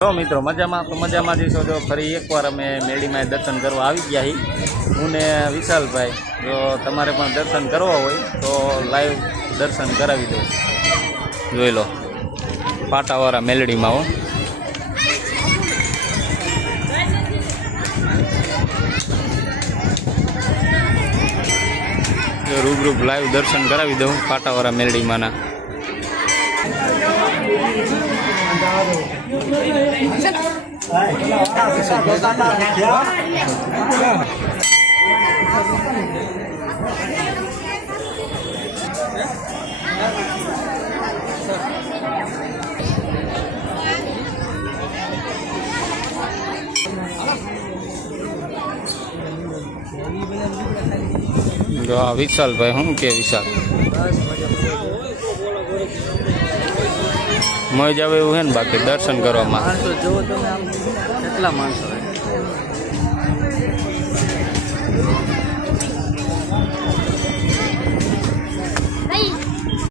જો મિત્રો મજામાં તો મજામાં જઈશો। જો ફરી એકવાર અમે મેડીમાં દર્શન કરવા આવી ગયા છીએ હું ને વિશાલભાઈ। જો તમારે પણ દર્શન કરવા હોય તો લાઈવ દર્શન કરાવી દઉં। જોઈ લો પાટાવાળા મેલડીમાં હો। જો રૂબરૂ લાઈવ દર્શન કરાવી દઉં પાટાવાળા મેલડીમાંના। જો આ વિશાલભાઈ શું કે વિશાલ મજા આવે એવું છે ને? બાકી દર્શન કરવામાં માણસો જોવો તમે આમ કેટલા માણસો